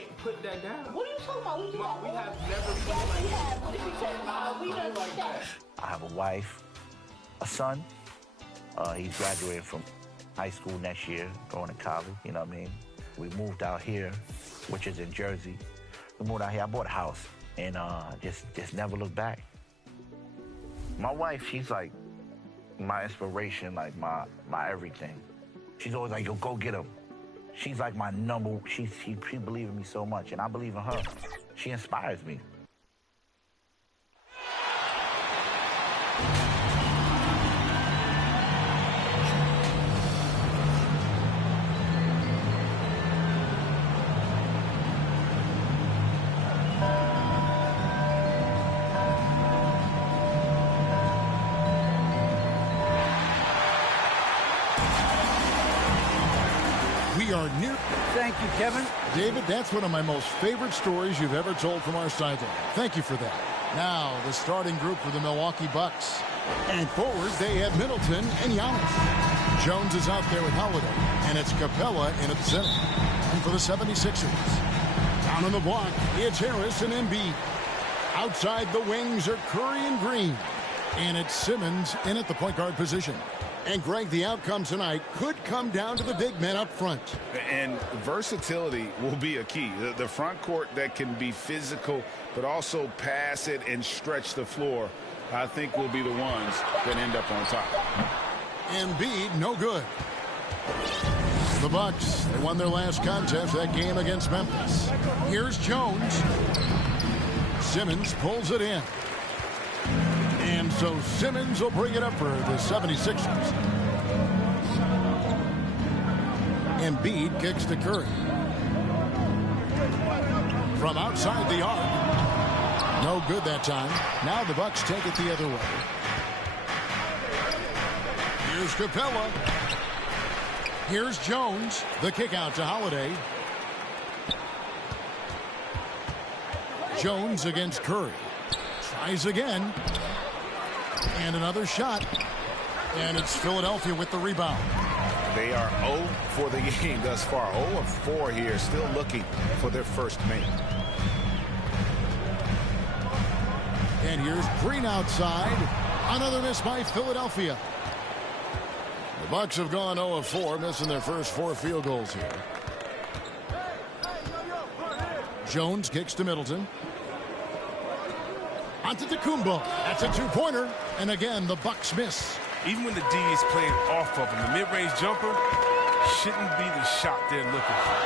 can't put that down. What are you talking about? We do that. We have never put Yes, like we have. What are you talking about? We done like that. I have a wife, a son. He's graduating from high school next year, going to college, you know what I mean? We moved out here, which is in Jersey. We moved out here, I bought a house, and just never looked back. My wife, she's like my inspiration, like my everything. She's always like, yo, go get him. She's like my she believes in me so much, and I believe in her. She inspires me. We are near. Thank you, Kevin. David, that's one of my most favorite stories you've ever told from our sideline. Thank you for that. Now, the starting group for the Milwaukee Bucks. And forward, they have Middleton and Giannis. Jones is out there with Holiday, and it's Capella in at the center. And for the 76ers, down on the block, it's Harris and Embiid. Outside the wings are Curry and Green. And it's Simmons in at the point guard position. And, Greg, the outcome tonight could come down to the big men up front. And versatility will be a key. The front court that can be physical but also pass it and stretch the floor, I think, will be the ones that end up on top. Embiid, no good. The Bucks, they won their last contest, that game against Memphis. Here's Jones. Simmons pulls it in. And so Simmons will bring it up for the 76ers. Embiid kicks to Curry. From outside the arc. No good that time. Now the Bucks take it the other way. Here's Capella. Here's Jones. The kick out to Holiday. Jones against Curry. Tries again. And another shot. And it's Philadelphia with the rebound. They are 0 for the game thus far. 0 of 4 here, still looking for their first make. And here's Green outside. Another miss by Philadelphia. The Bucks have gone 0 of 4, missing their first 4 field goals here. Jones kicks to Middleton. Onto Kumbo. That's a two-pointer. And again, the Bucks miss. Even when the D is playing off of him, the mid-range jumper shouldn't be the shot they're looking for.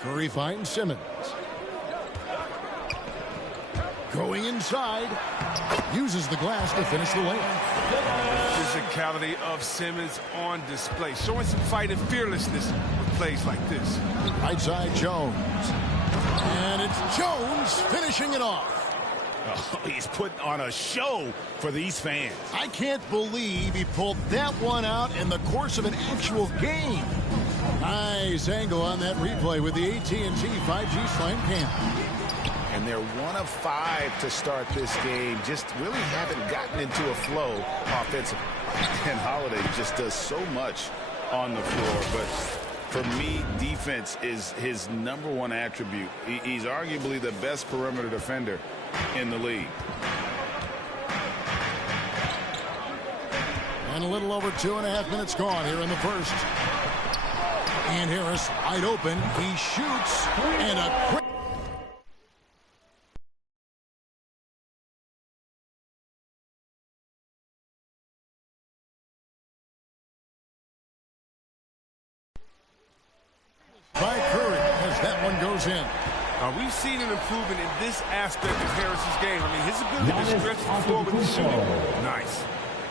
Curry finds Simmons. Going inside. Uses the glass to finish the layup. Physicality of Simmons on display. Showing some fight and fearlessness with plays like this. Right side, Jones. And it's Jones finishing it off. Oh, he's putting on a show for these fans. I can't believe he pulled that one out in the course of an actual game. Nice angle on that replay with the AT&T 5G Slam Cam. And they're 1 of 5 to start this game. Just really haven't gotten into a flow offensively. And Holiday just does so much on the floor. But for me, defense is his #1 attribute. He's arguably the best perimeter defender in the league. And a little over 2.5 minutes gone here in the first. And Harris wide open. He shoots. And a quick. By Curry as that one goes in. We've seen an improvement in this aspect of Harris's game. I mean, his ability to stretch the floor with the shooting. Nice.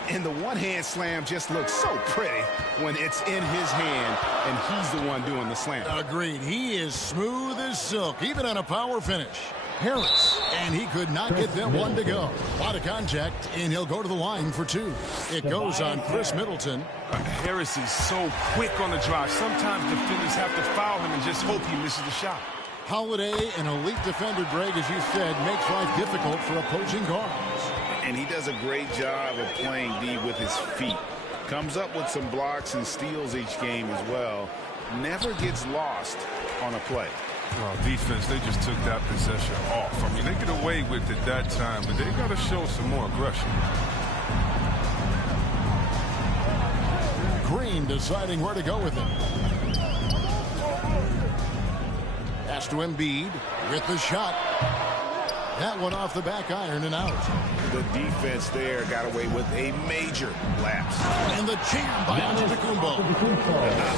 And the one-hand slam just looks so pretty when it's in his hand and he's the one doing the slam. Agreed. He is smooth as silk, even on a power finish. Harris, and he could not get that one to go. A lot of contact, and he'll go to the line for 2. It goes on Chris Middleton. Harris is so quick on the drive. Sometimes defenders have to foul him and just hope he misses the shot. Holiday, an elite defender, Greg, as you said, makes life difficult for opposing guards. And he does a great job of playing D with his feet. Comes up with some blocks and steals each game as well. Never gets lost on a play. Well, defense, they just took that possession off. I mean, they get away with it that time, but they got to show some more aggression. Green deciding where to go with it. Pass to Embiid with the shot. That one off the back iron and out. The defense there got away with a major lapse. And the jam by Antetokounmpo.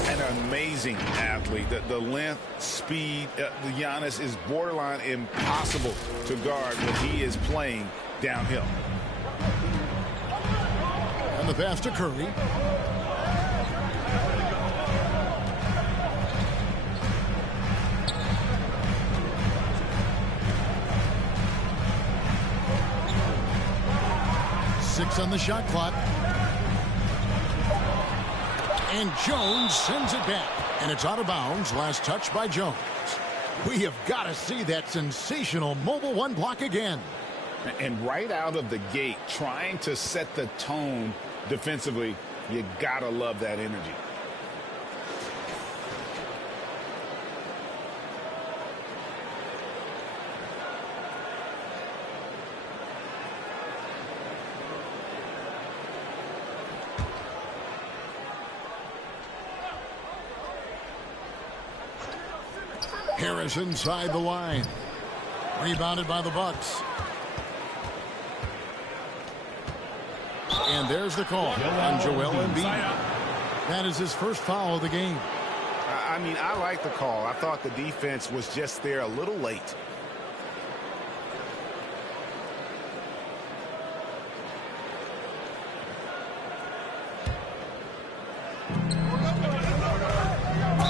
An amazing athlete. The length, speed, the Giannis is borderline impossible to guard when he is playing downhill. And the pass to Curry. Six on the shot clock. And Jones sends it back. And it's out of bounds. Last touch by Jones. We have got to see that sensational mobile one block again. And right out of the gate, trying to set the tone defensively, you got to love that energy. Harris inside the line. Rebounded by the Bucks. And there's the call on Joel Embiid. That is his first foul of the game. I mean, I like the call. I thought the defense was just there a little late.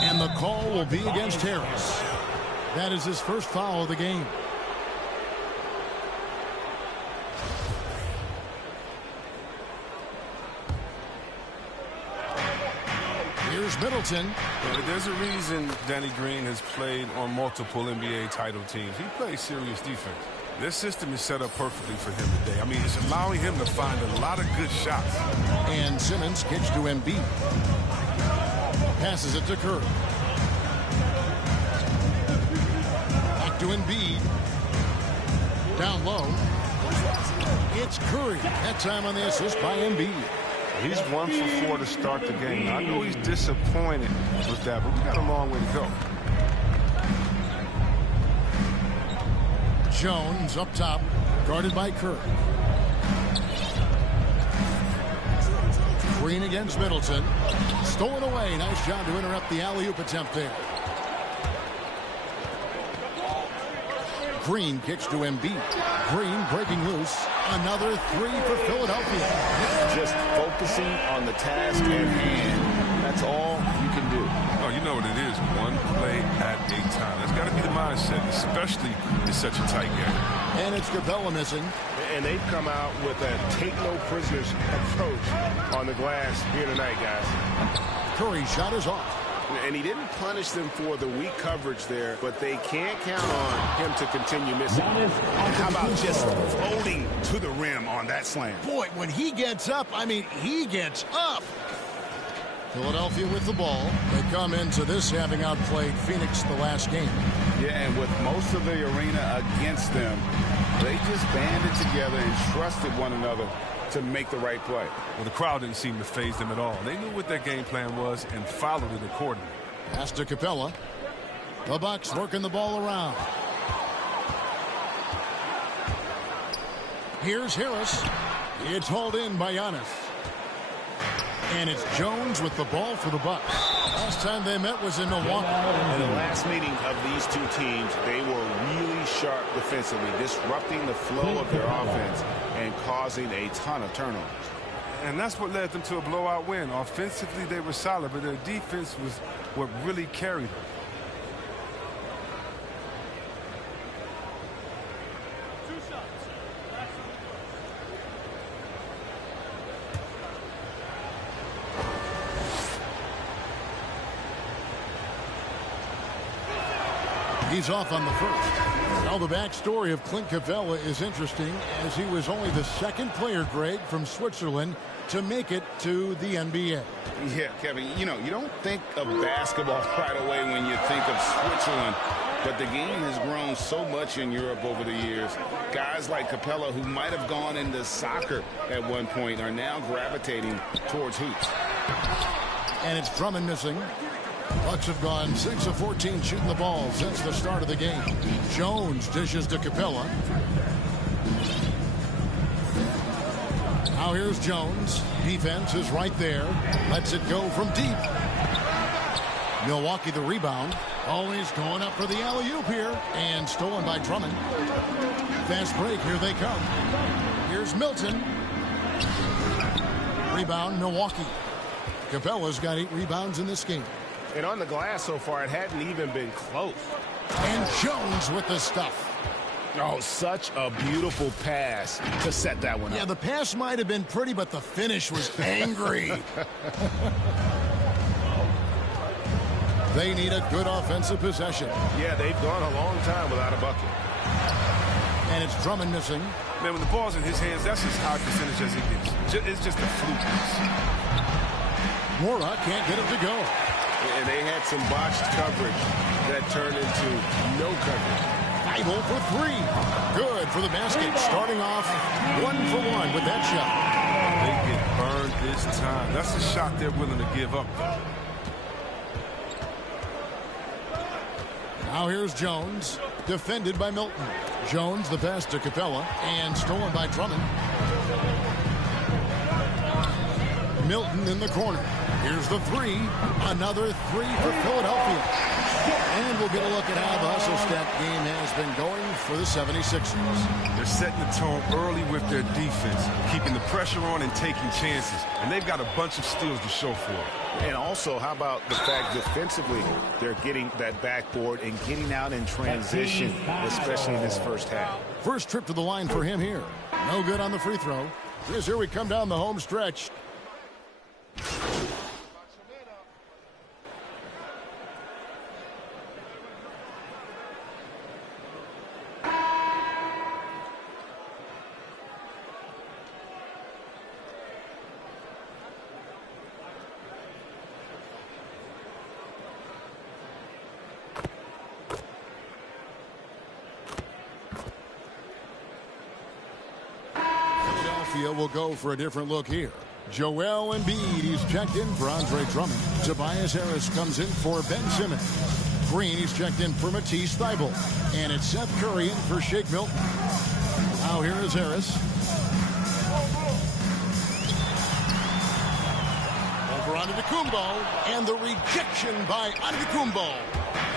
And the call will be against Harris. That is his first foul of the game. Here's Middleton. There's a reason Danny Green has played on multiple NBA title teams. He plays serious defense. This system is set up perfectly for him today. I mean, it's allowing him to find a lot of good shots. And Simmons kicks to Embiid. Passes it to Curry. Back to Embiid. Down low. It's Curry. That time on the assist by Embiid. He's 1 for 4 to start the game. I know he's disappointed with that, but we got a long way to go. Jones up top, guarded by Curry. Green against Middleton. Stolen away. Nice job to interrupt the alley-oop attempt there. Green kicks to Embiid. Green breaking loose. Another three for Philadelphia. Just focusing on the task at hand. That's all you can do. Oh, you know what it is. One play at a time. That's got to be the mindset, especially in such a tight game. And it's Capella missing. And they've come out with a take-no-prisoners approach on the glass here tonight, guys. Curry's shot is off. And he didn't punish them for the weak coverage there, but they can't count on him to continue missing. How about just floating to the rim on that slam? Boy, when he gets up, I mean, he gets up. Philadelphia with the ball. They come into this having outplayed Phoenix the last game. Yeah, and with most of the arena against them, they just banded together and trusted one another to make the right play. Well, the crowd didn't seem to faze them at all. They knew what their game plan was and followed it accordingly. Pass to Capella. The Bucks working the ball around. Here's Harris. It's hauled in by Giannis. And it's Jones with the ball for the Bucks. Last time they met was in Milwaukee. In the last meeting of these two teams, they were really sharp defensively, disrupting the flow of their offense and causing a ton of turnovers. And that's what led them to a blowout win. Offensively, they were solid, but their defense was what really carried them. He's off on the first. Well, the backstory of Clint Capella is interesting, as he was only the second player, Greg, from Switzerland to make it to the NBA. Yeah, Kevin, you know, you don't think of basketball right away when you think of Switzerland, but the game has grown so much in Europe over the years. Guys like Capella, who might have gone into soccer at one point, are now gravitating towards hoops. And it's Drummond missing. Bucks have gone 6 of 14 shooting the ball since the start of the game. Jones dishes to Capella. Now here's Jones. Defense is right there. Lets it go from deep. Milwaukee the rebound. Always going up for the alley-oop here. And stolen by Drummond. Fast break. Here they come. Here's Milton. Rebound Milwaukee. Capella's got 8 rebounds in this game. And on the glass so far, it hadn't even been close. And Jones with the stuff. Oh, such a beautiful pass to set that one up. Yeah, the pass might have been pretty, but the finish was angry. They need a good offensive possession. Yeah, they've gone a long time without a bucket. And it's Drummond missing. Man, when the ball's in his hands, that's as high percentage as it gets. It's just a fluke. Mora can't get it to go. And they had some botched coverage that turned into no coverage. Idle for 3. Good for the basket. Starting off 1 for 1 with that shot. They get burned this time. That's a shot they're willing to give up, though. Now here's Jones. Defended by Milton. Jones the pass to Capella. And stolen by Drummond. Milton in the corner. Here's the 3. Another 3 for Philadelphia. And we'll get a look at how the hustle stat game has been going for the 76ers. They're setting the tone early with their defense, keeping the pressure on and taking chances. And they've got a bunch of steals to show for it. And also, how about the fact defensively, they're getting that backboard and getting out in transition, especially in this first half. First trip to the line for him here. No good on the free throw. Here we come down the home stretch. Will go for a different look here. Joel Embiid, he's checked in for Andre Drummond. Tobias Harris comes in for Ben Simmons. Green, he's checked in for Matisse Thybulle. And it's Seth Curry in for Shake Milton. Now here is Harris. Over Antetokounmpo, and the rejection by Antetokounmpo.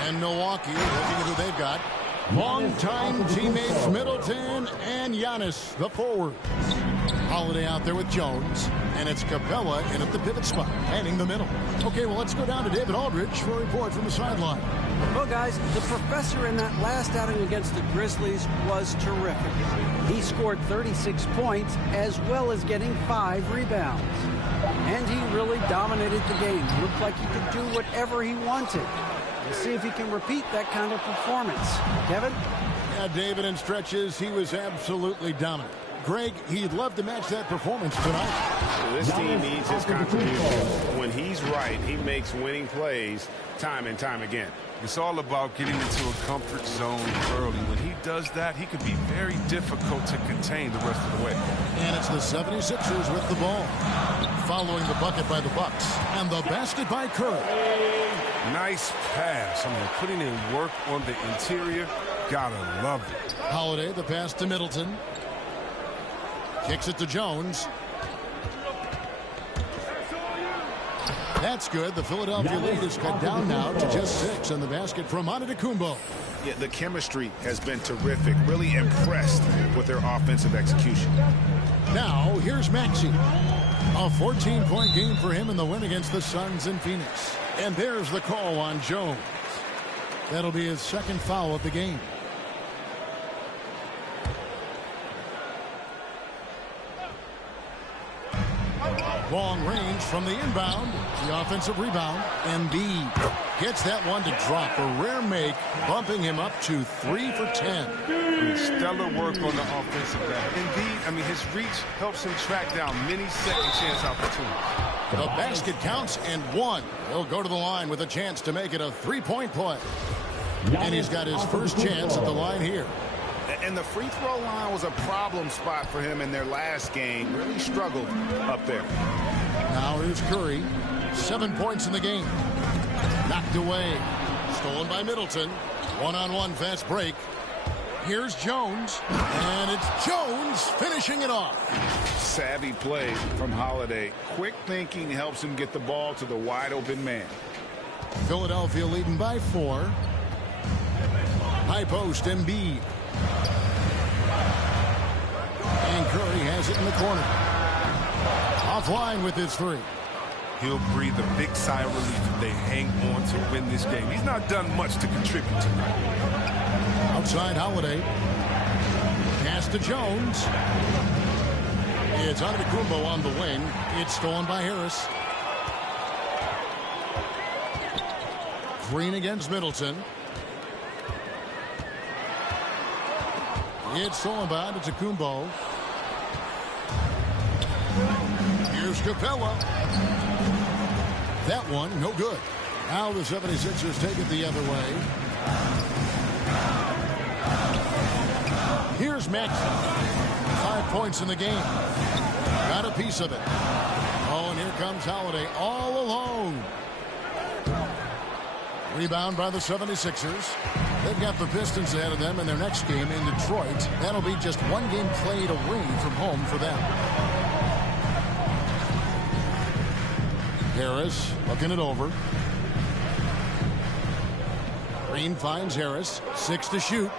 And Milwaukee looking at who they've got. Longtime teammates Middleton and Giannis, the forwards. Holiday out there with Jones, and it's Capella in at the pivot spot, heading the middle. Okay, well, let's go down to David Aldridge for a report from the sideline. Well, guys, the professor in that last outing against the Grizzlies was terrific. He scored 36 points as well as getting 5 rebounds. And he really dominated the game. Looked like he could do whatever he wanted. We'll see if he can repeat that kind of performance. Kevin? Yeah, David, in stretches, he was absolutely dominant. Greg, he'd love to match that performance tonight. So this team needs his contribution. When he's right, he makes winning plays time and time again. It's all about getting into a comfort zone early. When he does that, he can be very difficult to contain the rest of the way. And it's the 76ers with the ball. Following the bucket by the Bucks. And the basket by Curry. Nice pass. I mean, putting in work on the interior. Gotta love it. Holiday, the pass to Middleton. Kicks it to Jones. That's good. The Philadelphia lead is cut down now to just 6, and the basket from Antetokounmpo. Yeah, the chemistry has been terrific. Really impressed with their offensive execution. Now, here's Maxey. A 14-point game for him in the win against the Suns in Phoenix. And there's the call on Jones. That'll be his second foul of the game. Long range from the inbound. The offensive rebound. Embiid gets that one to drop. A rare make, bumping him up to 3 for 10. Stellar work on the offensive end. Embiid, his reach helps him track down many second chance opportunities. The basket counts and one. He'll go to the line with a chance to make it a three-point play. And he's got his first chance at the line here. And the free throw line was a problem spot for him in their last game. Really struggled up there. Now here's Curry. 7 points in the game. Knocked away. Stolen by Middleton. One-on-one fast break. Here's Jones. And it's Jones finishing it off. Savvy play from Holiday. Quick thinking helps him get the ball to the wide open man. Philadelphia leading by 4. High post, Embiid. And Curry has it in the corner. Offline with his 3. He'll breathe a big sigh of relief if they hang on to win this game. He's not done much to contribute tonight. Outside Holiday. Pass to Jones. It's Antetokounmpo on the wing. It's stolen by Harris. Green against Middleton. It's stolen by Antetokounmpo. Here's Capella. That one, no good. Now the 76ers take it the other way. Here's Maxey. 5 points in the game. Got a piece of it. Oh, and here comes Holiday all alone. Rebound by the 76ers. They've got the Pistons ahead of them in their next game in Detroit. That'll be just one game played away from home for them. Harris looking it over. Green finds Harris. 6 to shoot.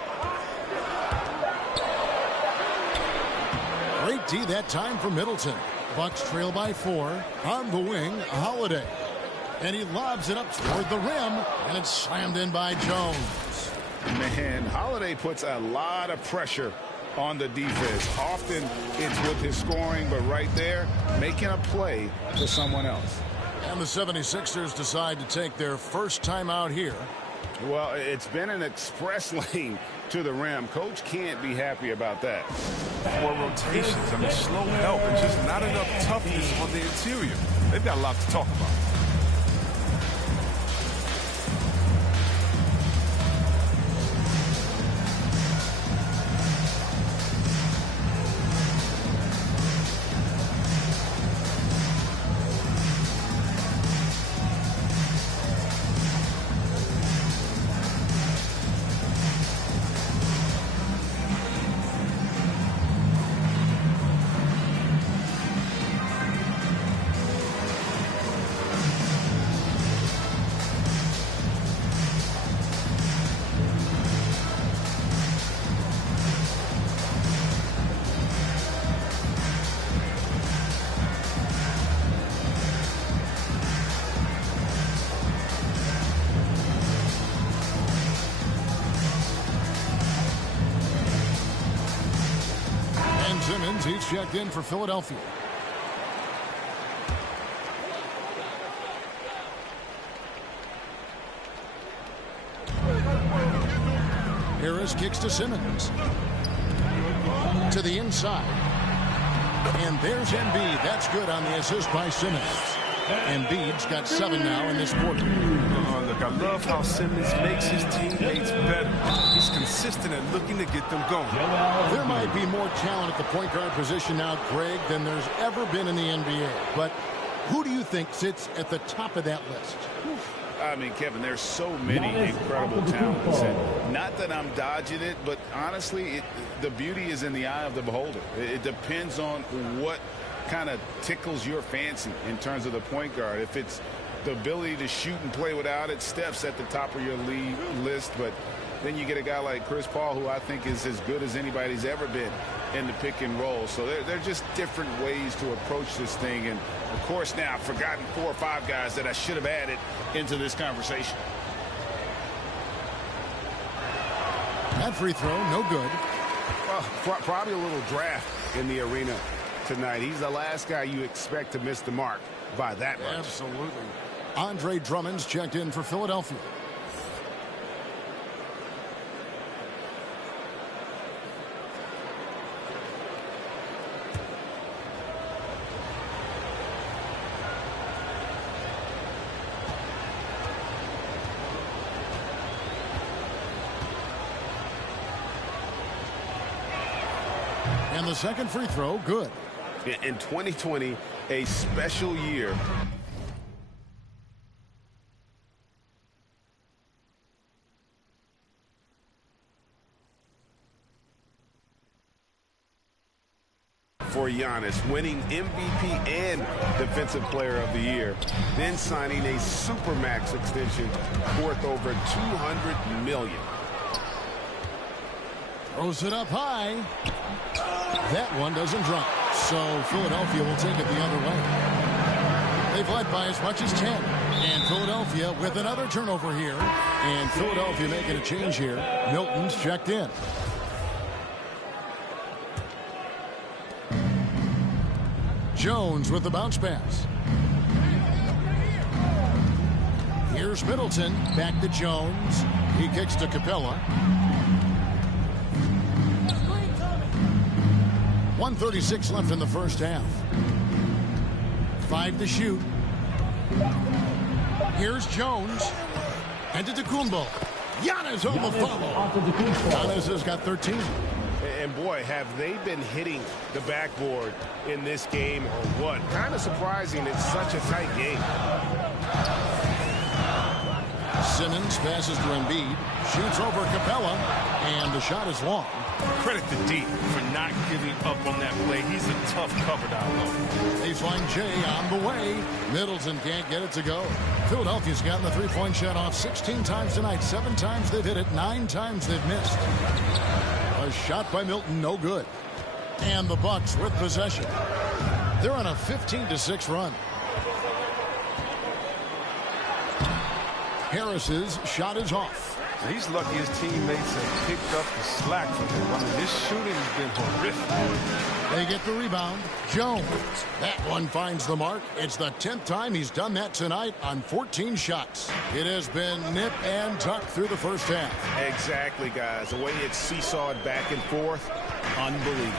Great D that time for Middleton. Bucks trail by 4. On the wing, Holiday. And he lobs it up toward the rim, and it's slammed in by Jones. Man, Holiday puts a lot of pressure on the defense. Often it's with his scoring, but right there, making a play for someone else. And the 76ers decide to take their first time out here. Well, it's been an express lane to the rim. Coach can't be happy about that. 4 rotations. Slow help and just not enough toughness on the interior. They've got a lot to talk about. Simmons, he's checked in for Philadelphia. Harris kicks to Simmons. To the inside. And there's Embiid. That's good on the assist by Simmons. Embiid's got 7 now in this quarter. Look, I love how Simmons makes his teammates better. He's consistent at looking to get them going. There might be more talent at the point guard position now, Greg, than there's ever been in the NBA. But who do you think sits at the top of that list? I mean, Kevin, there's so many incredible talents. And not that I'm dodging it, but honestly, the beauty is in the eye of the beholder. It depends on what kind of tickles your fancy in terms of the point guard. If it's the ability to shoot and play without it, Steph's at the top of your league list. But then you get a guy like Chris Paul, who I think is as good as anybody's ever been in the pick and roll. So they're just different ways to approach this thing. And, of course, now I've forgotten 4 or 5 guys that I should have added into this conversation. That free throw, no good. Well, probably a little draft in the arena tonight. He's the last guy you expect to miss the mark by that much. Absolutely. Andre Drummond's checked in for Philadelphia. And the second free throw, good. In 2020, a special year. For Giannis, winning MVP and Defensive Player of the Year, then signing a Supermax extension worth over $200 million. Throws it up high. That one doesn't drop. So Philadelphia will take it the other way. They've led by as much as 10. And Philadelphia with another turnover here. And Philadelphia making a change here. Milton's checked in. Jones with the bounce pass. Here's Middleton. Back to Jones. He kicks to Capella. 1:36 left in the first half. 5 to shoot. Here's Jones. And to Kumbo. Giannis on the follow. Giannis has got 13. And boy, have they been hitting the backboard in this game or what? Kind of surprising. It's such a tight game. Simmons passes to Embiid. Shoots over Capella. And the shot is long. Credit to D for not giving up on that play. He's a tough cover down low. Baseline J on the way. Middleton can't get it to go. Philadelphia's gotten the three-point shot off 16 times tonight. 7 times they've hit it. 9 times they've missed. A shot by Milton, no good. And the Bucks with possession. They're on a 15-6 run. Harris's shot is off. He's lucky his teammates have picked up the slack from him. I mean, this shooting has been horrific. They get the rebound. Jones. That one finds the mark. It's the 10th time he's done that tonight on 14 shots. It has been nip and tuck through the first half. Exactly, guys. The way it's seesawed back and forth, unbelievable.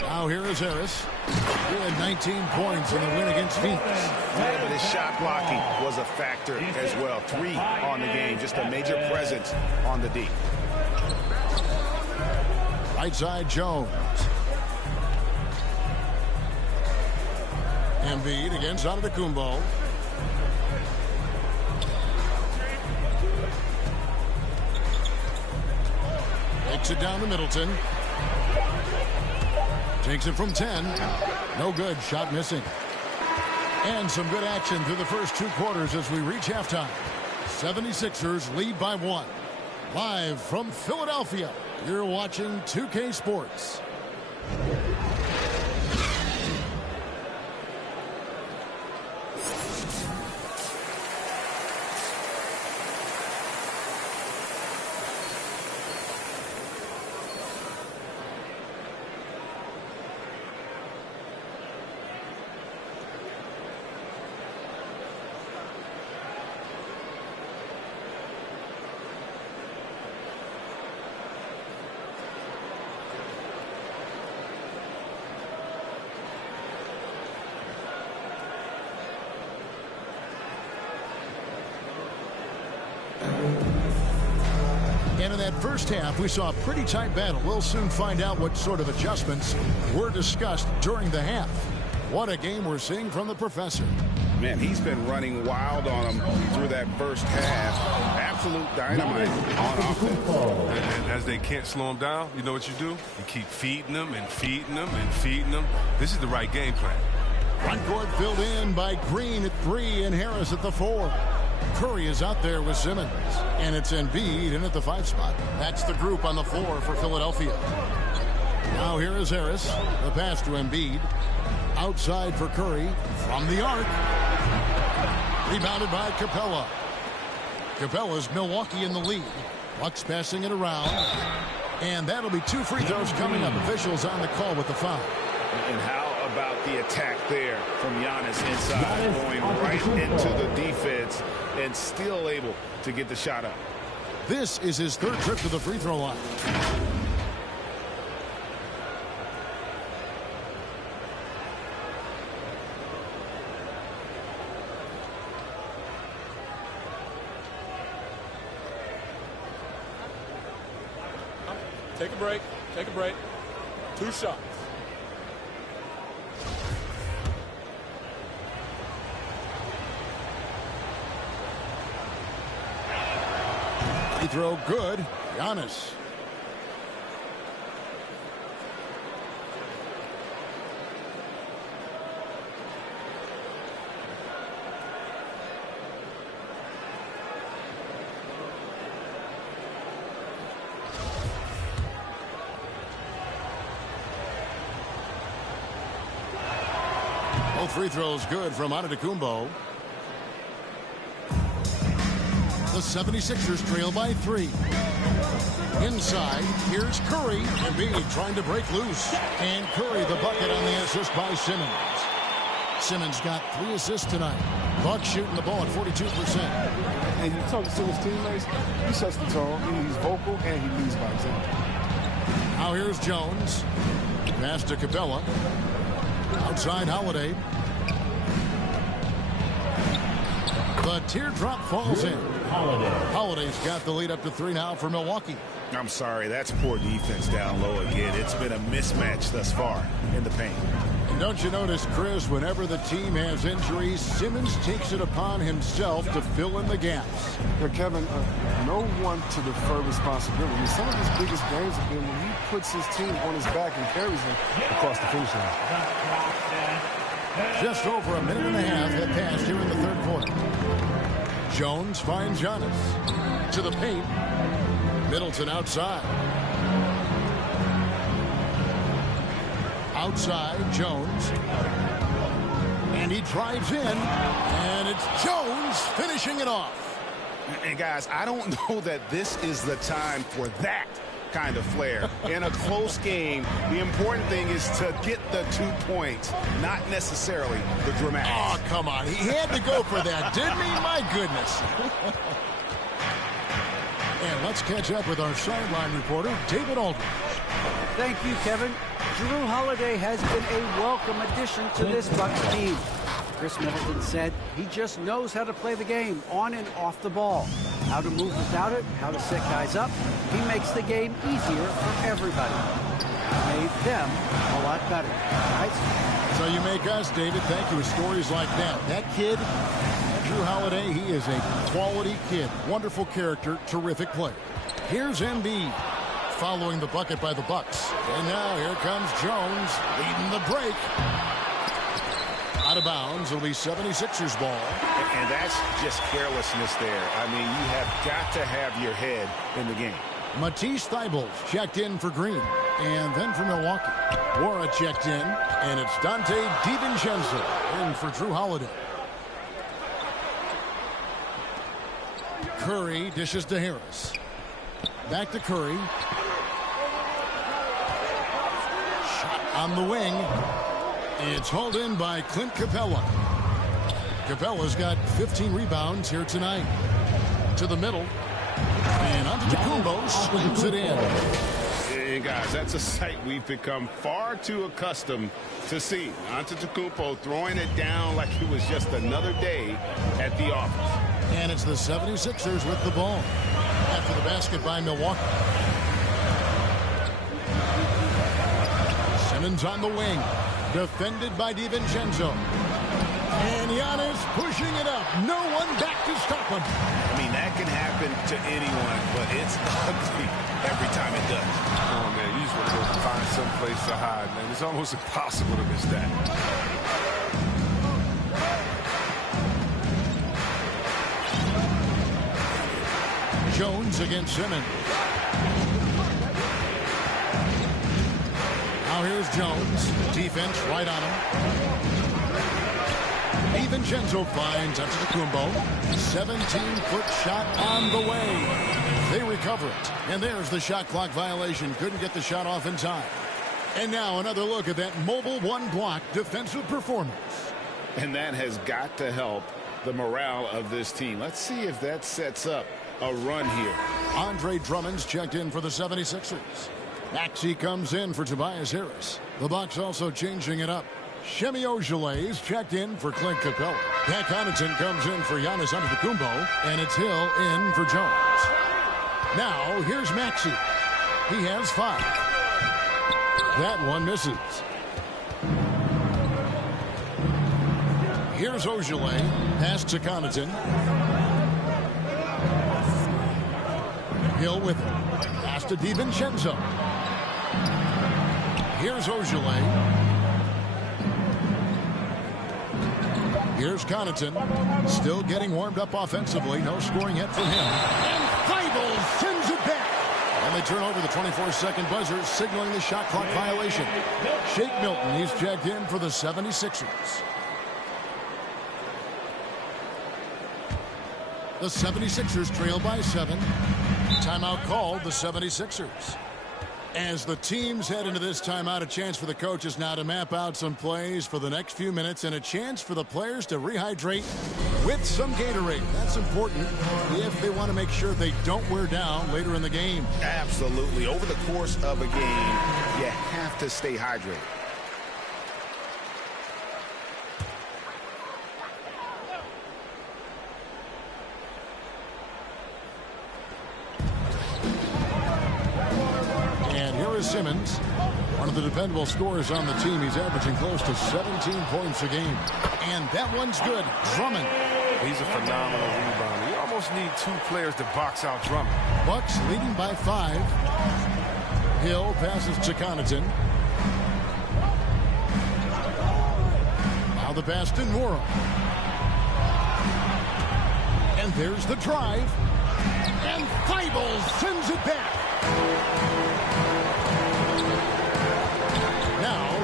Now here is Harris. He had 19 points in the win against Phoenix. Yeah, but his shot blocking was a factor as well. 3 on the game, just a major presence on the D. Right side Jones. Embiid against Antetokounmpo. Takes it down to Middleton. Takes it from 10. No good. Shot missing. And some good action through the first 2 quarters as we reach halftime. 76ers lead by 1. Live from Philadelphia, you're watching 2K Sports. And in that first half, we saw a pretty tight battle. We'll soon find out what sort of adjustments were discussed during the half. What a game we're seeing from the professor. Man, he's been running wild on them through that first half. Absolute dynamite on offense. And as they can't slow him down, you know what you do? You keep feeding them and feeding them and feeding them. This is the right game plan. Front court filled in by Green at 3 and Harris at the 4. Curry is out there with Simmons. And it's Embiid in at the 5 spot. That's the group on the floor for Philadelphia. Now here is Harris. The pass to Embiid. Outside for Curry. From the arc. Rebounded by Capella. Capella's Milwaukee in the lead. Bucks passing it around. And that'll be 2 free throws coming up. Officials on the call with the foul. And how about the attack there from Giannis inside, going right into the defense and still able to get the shot up. This is his third trip to the free throw line. Take a break. Take a break. 2 shots. Free throw good. Giannis. Both free throws good from Antetokounmpo. The 76ers trail by 3. Inside, here's Curry. Embiid trying to break loose. And Curry the bucket on the assist by Simmons. Simmons got 3 assists tonight. Bucks shooting the ball at 42%. And you talk to Simmons' teammates, he sets the tone. He's vocal and he leads by example. Now here's Jones. Pass to Capella. Outside Holiday. The teardrop falls in. Holiday's got the lead up to 3 now for Milwaukee. I'm sorry, that's poor defense down low again. It's been a mismatch thus far in the paint. And don't you notice, Chris, whenever the team has injuries, Simmons takes it upon himself to fill in the gaps. Yeah, Kevin, no one to defer responsibility. Some of his biggest games have been when he puts his team on his back and carries them across the finish line. Just over a minute and a half have passed here in the third quarter. Jones finds Giannis to the paint. Middleton outside. Outside, Jones. And he drives in. And it's Jones finishing it off. And guys, I don't know that this is the time for that kind of flair. In a close game, the important thing is to get the 2 points, not necessarily the dramatics. Oh, come on. He had to go for that, didn't he? My goodness. And let's catch up with our sideline reporter, David Aldridge. Thank you, Kevin. Jrue Holiday has been a welcome addition to this Bucks team. Chris Middleton said he just knows how to play the game on and off the ball. How to move without it, how to set guys up. He makes the game easier for everybody. Made them a lot better. Right? So you make us, David. Thank you with stories like that. That kid, Jrue Holiday, he is a quality kid. Wonderful character, terrific player. Here's Embiid following the bucket by the Bucks. And now here comes Jones leading the break. Out of bounds. It'll be 76ers ball. And that's just carelessness there. I mean, you have got to have your head in the game. Matisse Thybulle checked in for Green. And then for Milwaukee. Wara checked in. And it's Dante DiVincenzo in for Jrue Holiday. Curry dishes to Harris. Back to Curry. Shot on the wing. It's hauled in by Clint Capella. Capella's got 15 rebounds here tonight. To the middle. And Antetokounmpo slams it in. Hey, guys, that's a sight we've become far too accustomed to see. Antetokounmpo throwing it down like it was just another day at the office. And it's the 76ers with the ball. After the basket by Milwaukee. Simmons on the wing. Defended by DiVincenzo. And Giannis pushing it up. No one back to stop him. I mean, that can happen to anyone, but it's ugly every time it does. Oh, man, you just want to go find some place to hide, man. It's almost impossible to miss that. Jones against Simmons. Now here's Jones. Defense right on him. DiVincenzo finds Antetokounmpo. 17-foot shot on the way. They recover it. And there's the shot clock violation. Couldn't get the shot off in time. And now another look at that mobile one-block defensive performance. And that has got to help the morale of this team. Let's see if that sets up a run here. Andre Drummond's checked in for the 76ers. Maxey comes in for Tobias Harris. The Bucks also changing it up. Shemi Ojeley's checked in for Clint Capella. Pat Connaughton comes in for Giannis Antetokounmpo, and it's Hill in for Jones. Now, here's Maxey. He has 5. That one misses. Here's Ojeley. Pass to Connaughton. Hill with it. Pass to DiVincenzo. Here's Ojeley. Here's Connaughton. Still getting warmed up offensively. No scoring yet from him. And Feibel sends it back. And they turn over the 24-second buzzer, signaling the shot clock violation. Shake Milton, he's checked in for the 76ers. The 76ers trail by 7. Timeout called, the 76ers. As the teams head into this timeout, a chance for the coaches now to map out some plays for the next few minutes and a chance for the players to rehydrate with some Gatorade. That's important if they want to make sure they don't wear down later in the game. Absolutely. Over the course of a game, you have to stay hydrated. Simmons, one of the dependable scorers on the team. He's averaging close to 17 points a game. And that one's good. Drummond. He's a phenomenal rebounder. You almost need 2 players to box out Drummond. Bucks leading by 5. Hill passes to Connaughton. Now the pass to Nora. And there's the drive. And Feibel sends it back.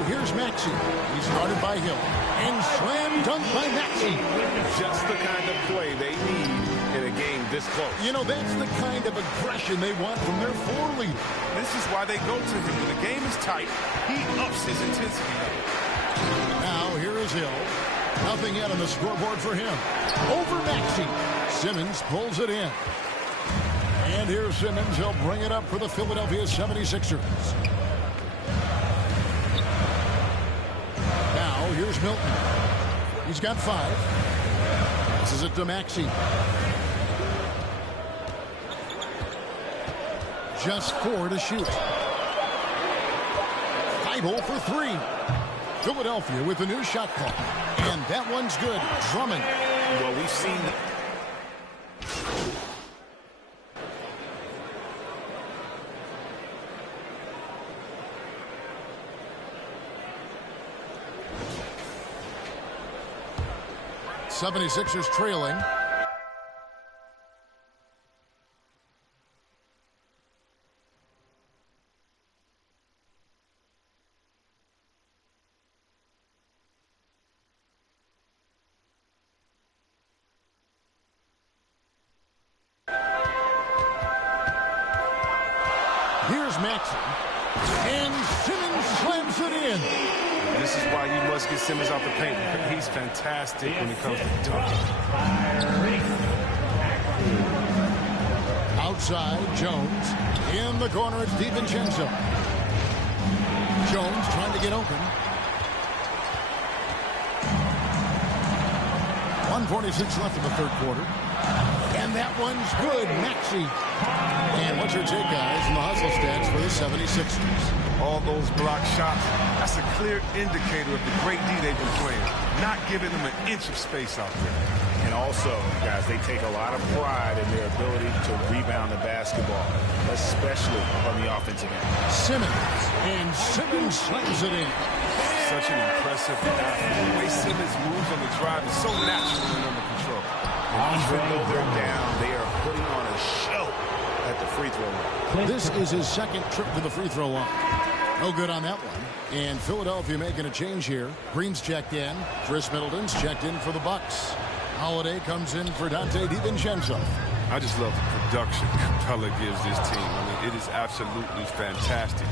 Here's Maxey. He's started by Hill. And slam dunk by Maxey. Just the kind of play they need in a game this close. You know, that's the kind of aggression they want from their floor leader. This is why they go to him. When the game is tight, he ups his intensity level. Now, here is Hill. Nothing yet on the scoreboard for him. Over Maxey. Simmons pulls it in. And here's Simmons. He'll bring it up for the Philadelphia 76ers. Here's Milton. He's got 5. This is it to Maxey. Just 4 to shoot. Feibel for 3. Philadelphia with a new shot clock. And that one's good. Drummond. Well, we've seen... '76ers trailing. Here's Maxey. And Simmons slams it in. This is why you must get Simmons out the paint. He's fantastic when it comes to dunking. Outside, Jones. In the corner, it's DiVincenzo. Jones trying to get open. 1:46 left in the third quarter. And that one's good, Maxey. And what's your take, guys, from the hustle stats for the 76ers? All those block shots, that's a clear indicator of the great D they've been playing. Not giving them an inch of space out there. And also, guys, they take a lot of pride in their ability to rebound the basketball, especially on the offensive end. Simmons. And Simmons slams it in. Such an impressive athlete. The way Simmons moves on the drive is so natural and under control. Even though they're down, they are putting on a show at the free throw line. This is his second trip to the free throw line. No good on that one. And Philadelphia making a change here. Green's checked in. Chris Middleton's checked in for the Bucks. Holiday comes in for Dante DiVincenzo. I just love the production Capella gives this team. I mean, it is absolutely fantastic.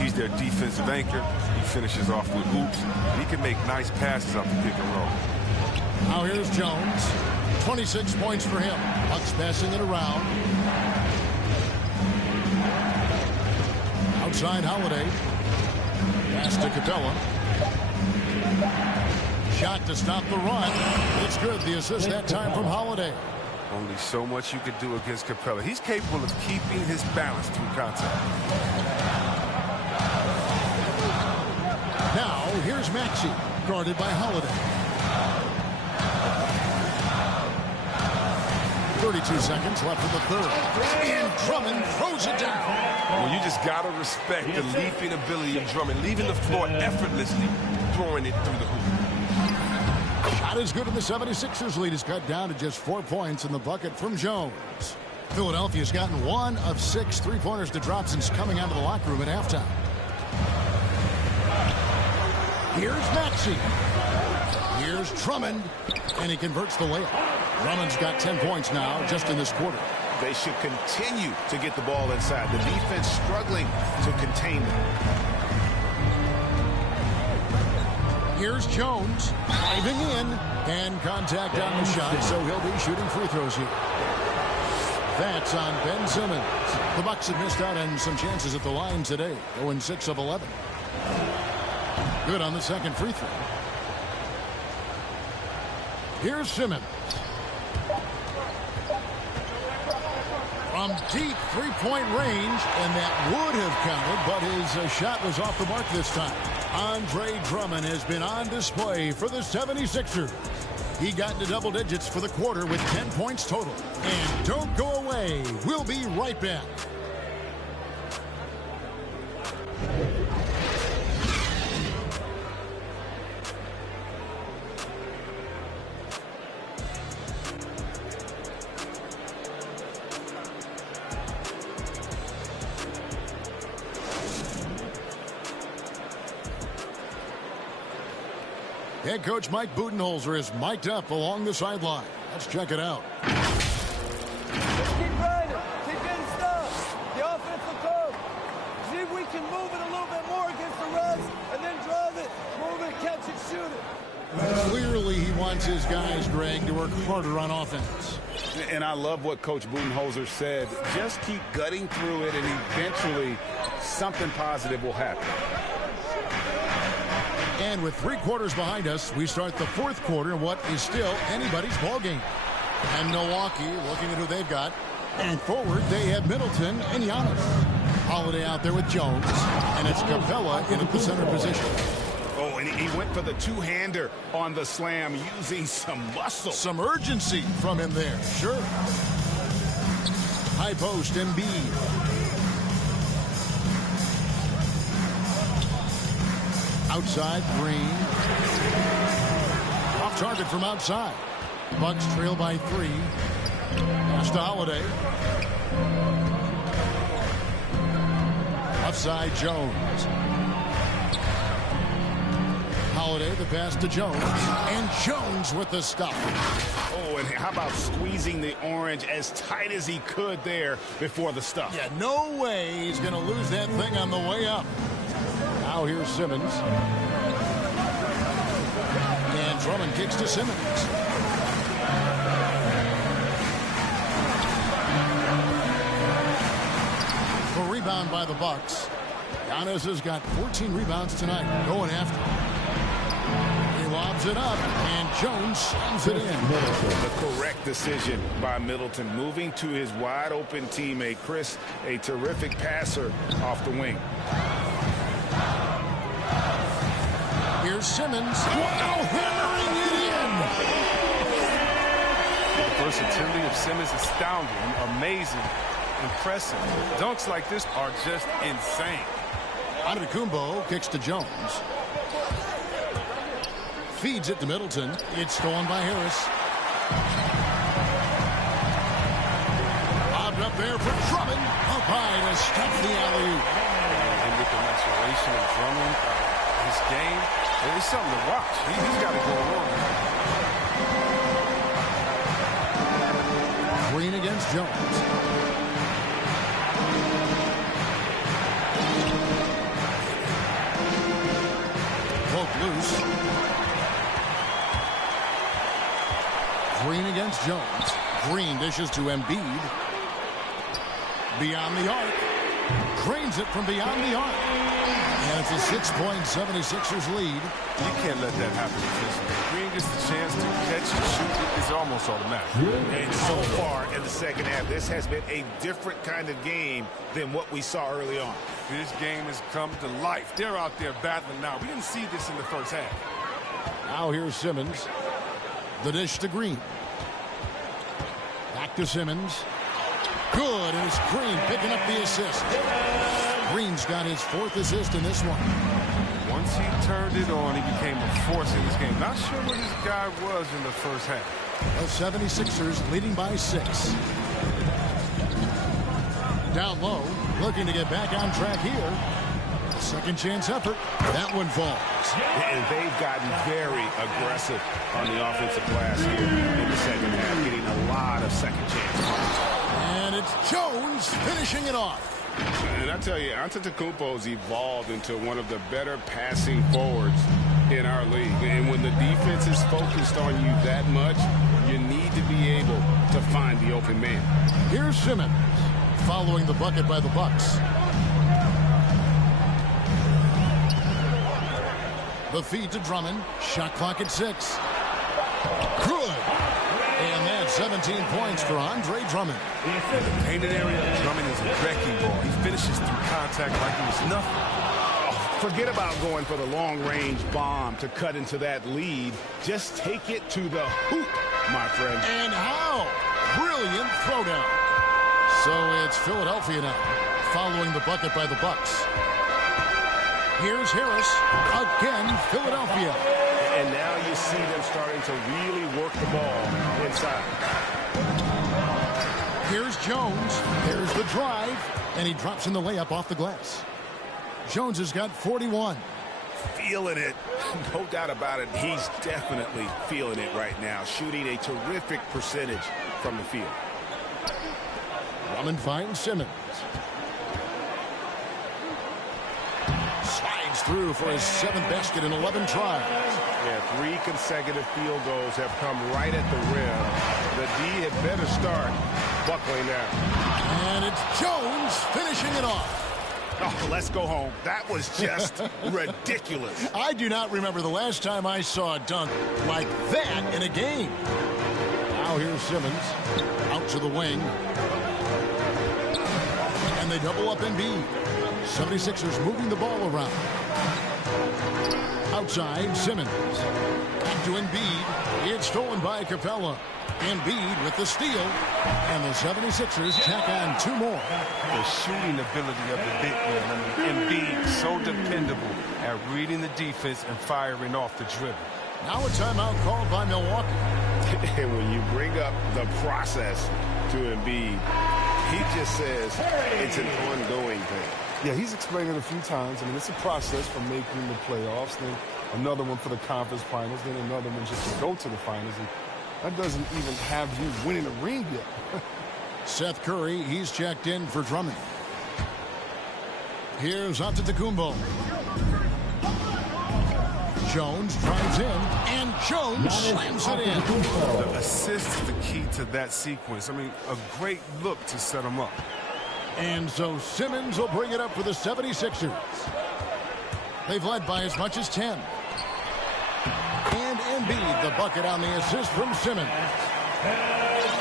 He's their defensive anchor. He finishes off with hoops. And he can make nice passes off the pick and roll. Now here's Jones. 26 points for him. Bucks passing it around. Outside Holiday. Pass to Capella. Shot to stop the run. It's good. The assist that time from Holiday. Only so much you could do against Capella. He's capable of keeping his balance through contact. Now here's Maxey, guarded by Holiday. 32 seconds left in the third. And Drummond throws it down. Well, you just got to respect the leaping ability of Drummond, leaving the floor effortlessly, throwing it through the hoop. Shot is good, and the 76ers lead is cut down to just 4 points in the bucket from Jones. Philadelphia's gotten 1 of 6 3-pointers to drop since coming out of the locker room at halftime. Here's Maxey. Here's Drummond, and he converts the layup. Drummond's got 10 points now just in this quarter. They should continue to get the ball inside. The defense struggling to contain them. Here's Jones diving in, and contact on the shot, so he'll be shooting free throws here. That's on Ben Simmons. The Bucks have missed out on some chances at the line today, going 6 of 11. Good on the second free throw. Here's Simmons. From deep three-point range, and that would have counted, but his shot was off the mark this time. Andre Drummond has been on display for the 76ers. He got into double digits for the quarter with 10 points total. And don't go away. We'll be right back. Head coach Mike Budenholzer is mic'd up along the sideline. Let's check it out. Let's keep grinding. Keep getting stuff. The offense will come. See if we can move it a little bit more against the rush and then drive it, move it, catch it, shoot it. Clearly he wants his guys, Greg, to work harder on offense. And I love what Coach Budenholzer said. Just keep gutting through it, and eventually something positive will happen. And with 3 quarters behind us, we start the 4th quarter in what is still anybody's ball game. And Milwaukee looking at who they've got. And forward, they have Middleton and Giannis. Holiday out there with Jones. And it's Capella in at the center position. Oh, and he went for the two-hander on the slam using some muscle. Some urgency from him there. Sure. High post, Embiid. Outside, Green. Off target from outside. Bucks trail by 3. Pass to Holiday. Outside, Jones. Holiday, the pass to Jones. And Jones with the stop. Oh, and how about squeezing the orange as tight as he could there before the stuff? Yeah, no way he's going to lose that thing on the way up. Now here's Simmons. And Drummond kicks to Simmons. A rebound by the Bucks. Giannis has got 14 rebounds tonight. Going after. He lobs it up, and Jones slams it in. The correct decision by Middleton, moving to his wide-open teammate, Chris, a terrific passer off the wing. Here's Simmons. Wow, hammering it in. The versatility of Simmons is astounding, amazing, impressive. Dunks like this are just insane. Antetokounmpo kicks to Jones. Feeds it to Middleton. It's stolen by Harris. Lobbed up there for Drummond. Up high to stop the alley-oop. And with the maturation of Drummond, his game, it's something to watch. He's got to go on. Green against Jones. Green against Jones. Green dishes to Embiid. Beyond the arc. Drains it from beyond the arc. And it's a 6-point 76ers lead. You can't let that happen defensively. Green gets the chance to catch and shoot. It's almost automatic. And so far in the second half, this has been a different kind of game than what we saw early on. This game has come to life. They're out there battling now. We didn't see this in the first half. Now here's Simmons. The dish to Green. Back to Simmons. Good, and it's Green picking up the assist. Green's got his 4th assist in this one. Once he turned it on, he became a force in this game. Not sure what this guy was in the first half. The 76ers leading by 6. Down low, looking to get back on track here. Second chance effort. That one falls. And they've gotten very aggressive on the offensive glass here in the second half, getting a lot of second chance points. And it's Jones finishing it off. And I tell you, Antetokounmpo's evolved into one of the better passing forwards in our league. And when the defense is focused on you that much, you need to be able to find the open man. Here's Simmons following the bucket by the Bucks. The feed to Drummond. Shot clock at 6. Good. And that's 17 points for Andre Drummond. In the painted area, Drummond is a wrecking ball. He finishes through contact like it was nothing. Oh, forget about going for the long-range bomb to cut into that lead. Just take it to the hoop, my friend. And how? Brilliant throwdown. So it's Philadelphia now, following the bucket by the Bucks. Here's Harris. Again, Philadelphia. And now you see them starting to really work the ball inside. Here's Jones. There's the drive. And he drops in the layup off the glass. Jones has got 41. Feeling it. No doubt about it. He's definitely feeling it right now. Shooting a terrific percentage from the field. Drummond finds Simmons. Slides through for his 7th basket in 11 tries. Yeah, 3 consecutive field goals have come right at the rim. The D had better start buckling now. And it's Jones finishing it off. Oh, let's go home. That was just ridiculous. I do not remember the last time I saw a dunk like that in a game. Now here's Simmons out to the wing. And they double up Embiid. 76ers moving the ball around. Outside, Simmons. Back to Embiid. It's stolen by Capella. Embiid with the steal. And the 76ers tack on 2 more. The shooting ability of the big man. Embiid, so dependable at reading the defense and firing off the dribble. Now a timeout called by Milwaukee. And when you bring up the process to Embiid, he just says it's an ongoing thing. Yeah, he's explained it a few times. I mean, it's a process from making the playoffs, then another one for the conference finals, then another one just to go to the finals. And that doesn't even have you winning a ring yet. Seth Curry, he's checked in for Drummond. Here's Antetokounmpo. Jones drives in, and Jones slams it in. The assist is the key to that sequence. I mean, a great look to set him up. And so Simmons will bring it up for the 76ers. They've led by as much as 10. And Embiid, the bucket on the assist from Simmons.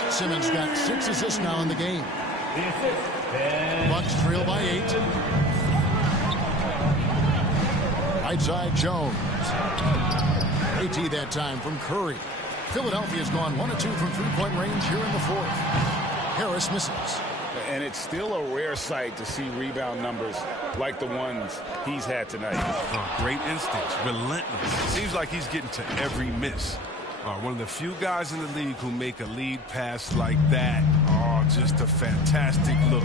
Simmons got 6 assists now in the game. Bucks trail by 8. Right side, Jones. AT that time from Curry. Philadelphia's gone 1 of 2 from three-point range here in the 4th. Harris misses. And it's still a rare sight to see rebound numbers like the ones he's had tonight. Oh, great instincts, relentless. Seems like he's getting to every miss. One of the few guys in the league who make a lead pass like that. Oh, just a fantastic look.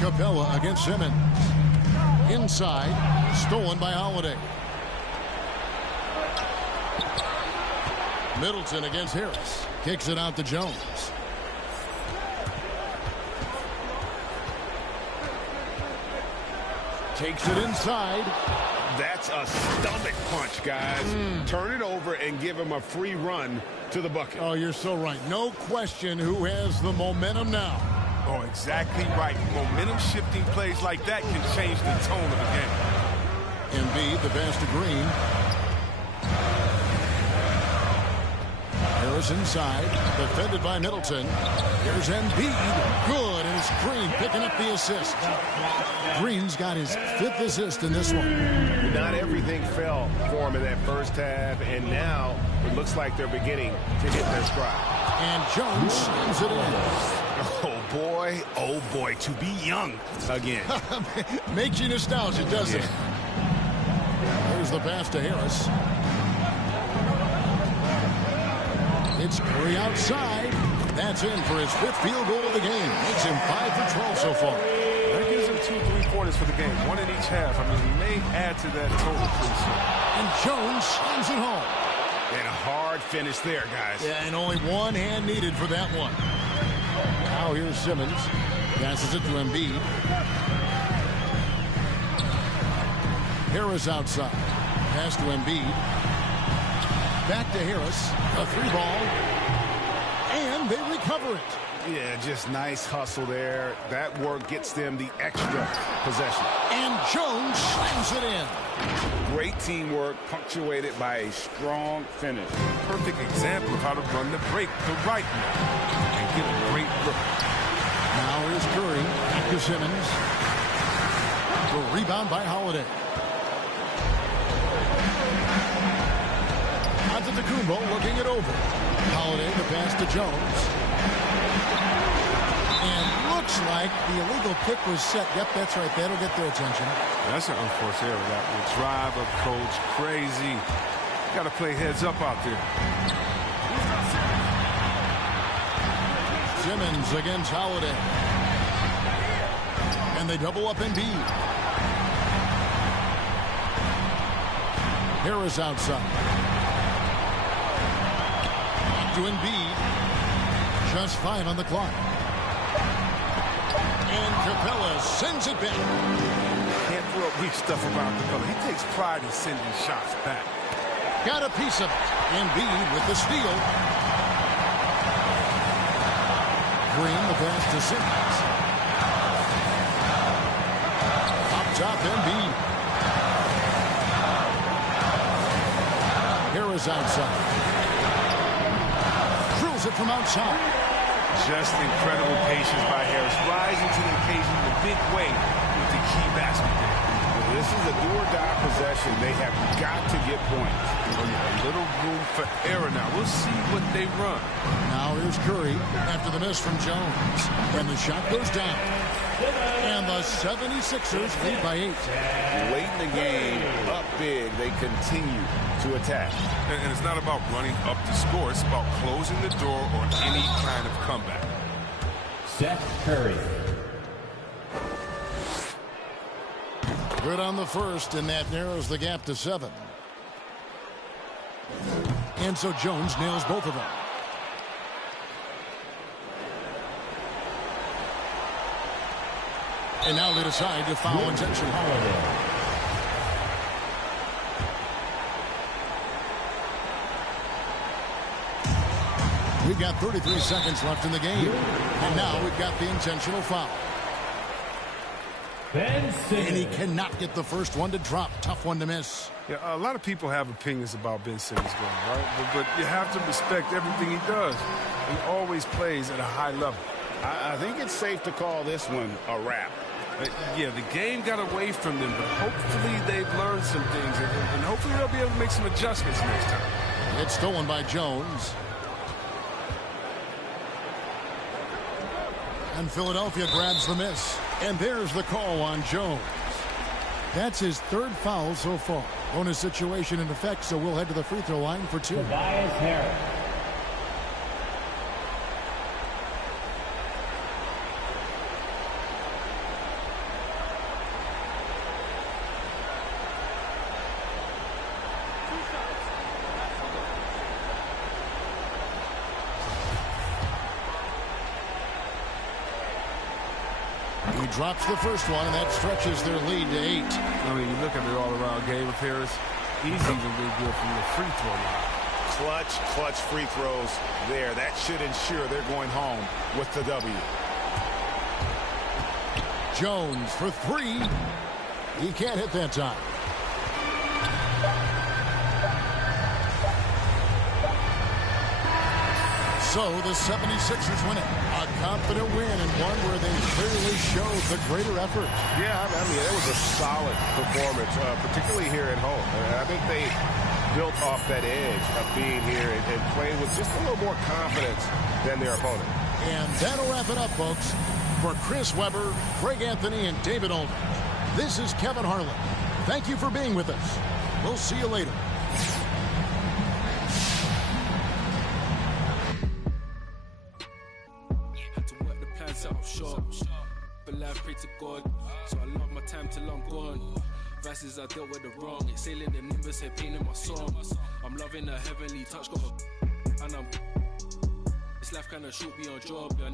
Capella against Simmons. Inside, stolen by Holiday. Middleton against Harris. Kicks it out to Jones. Takes it inside. That's a stomach punch, guys. Turn it over and give him a free run to the bucket. Oh, you're so right. No question who has the momentum now. Oh, exactly right. Momentum-shifting plays like that can change the tone of the game. Embiid, the pass to Green. Harris inside, defended by Middleton. Here's Embiid. Good, and it's Green picking up the assist. Green's got his 5th assist in this one. Not everything fell for him in that first half, and now it looks like they're beginning to hit their stride. And Jones slams it in. Oh boy, to be young again. Makes you nostalgic, doesn't it? There's the pass to Harris. It's Curry outside. That's in for his 5th field goal of the game. Makes him 5 for 12 so far. That gives him 2 3-pointers for the game. 1 in each half. I mean, he may add to that total pretty soon. And Jones slams it home. And a hard finish there, guys. Yeah, and only one hand needed for that one. Now here's Simmons. Passes it to Embiid. Harris outside. Pass to Embiid. Back to Harris. A 3-ball. And they recover it. Yeah, just nice hustle there. That work gets them the extra possession. And Jones slams it in. Great teamwork, punctuated by a strong finish. Perfect example of how to run the break the right way and get a great look. Now here's Curry. Back to Simmons. The rebound by Holiday. Antetokounmpo looking it over. Holiday, the pass to Jones. And looks like the illegal kick was set. Yep, that's right. That'll get their attention. That's an unforced error. That will drive a coach crazy. Got to play heads up out there. Simmons against Holiday. And they double up Embiid. Harris outside. To Embiid. Just 5 on the clock. And Capella sends it back. Can't throw up weak stuff around Capella. He takes pride in sending shots back. Got a piece of it. Embiid with the steal. Green, the pass to Simmons. Up top, Embiid. Harris outside. Drills it from outside. Just incredible patience by Harris. Rising to the occasion in a big way with the key basket there. Well, this is a do-or-die possession. They have got to get points. Oh, yeah, a little room for error now. We'll see what they run. Now here's Curry after the miss from Jones. And the shot goes down. And the 76ers lead by 8. Late in the game, up big, they continue to attack. And it's not about running up the score. It's about closing the door on any kind of comeback. Seth Curry. Good on the first, and that narrows the gap to 7. And so Jones nails both of them. And now they decide to foul intentional. We've got 33 seconds left in the game. And now we've got the intentional foul. And he cannot get the first one to drop. Tough one to miss. Yeah, a lot of people have opinions about Ben Simmons going, right? But you have to respect everything he does. He always plays at a high level. I think it's safe to call this one a wrap. Yeah, the game got away from them, but hopefully they've learned some things, and hopefully they'll be able to make some adjustments next time. It's stolen by Jones. And Philadelphia grabs the miss. And there's the call on Jones. That's his 3rd foul so far. Bonus situation in effect, so we'll head to the free throw line for 2. Tobias Harris. He drops the first one, and that stretches their lead to 8. I mean, you look at the all-around game appearance, he's even been good from the free throw line. Clutch free throws there. That should ensure they're going home with the W. Jones for 3. He can't hit that time. So the 76ers win it. A confident win and one where they clearly showed the greater effort. Yeah, I mean, it was a solid performance, particularly here at home. And I think they built off that edge of being here and playing with just a little more confidence than their opponent. And that'll wrap it up, folks. For Chris Webber, Greg Anthony, and David Aldridge, this is Kevin Harlan. Thank you for being with us. We'll see you later. But life pray to God, so I love my time till I'm gone. Verses I dealt with the wrong, exhaling the nimbus, head pain in my song. I'm loving a heavenly touch, got a and I'm. This life kinda short beyond job, yeah.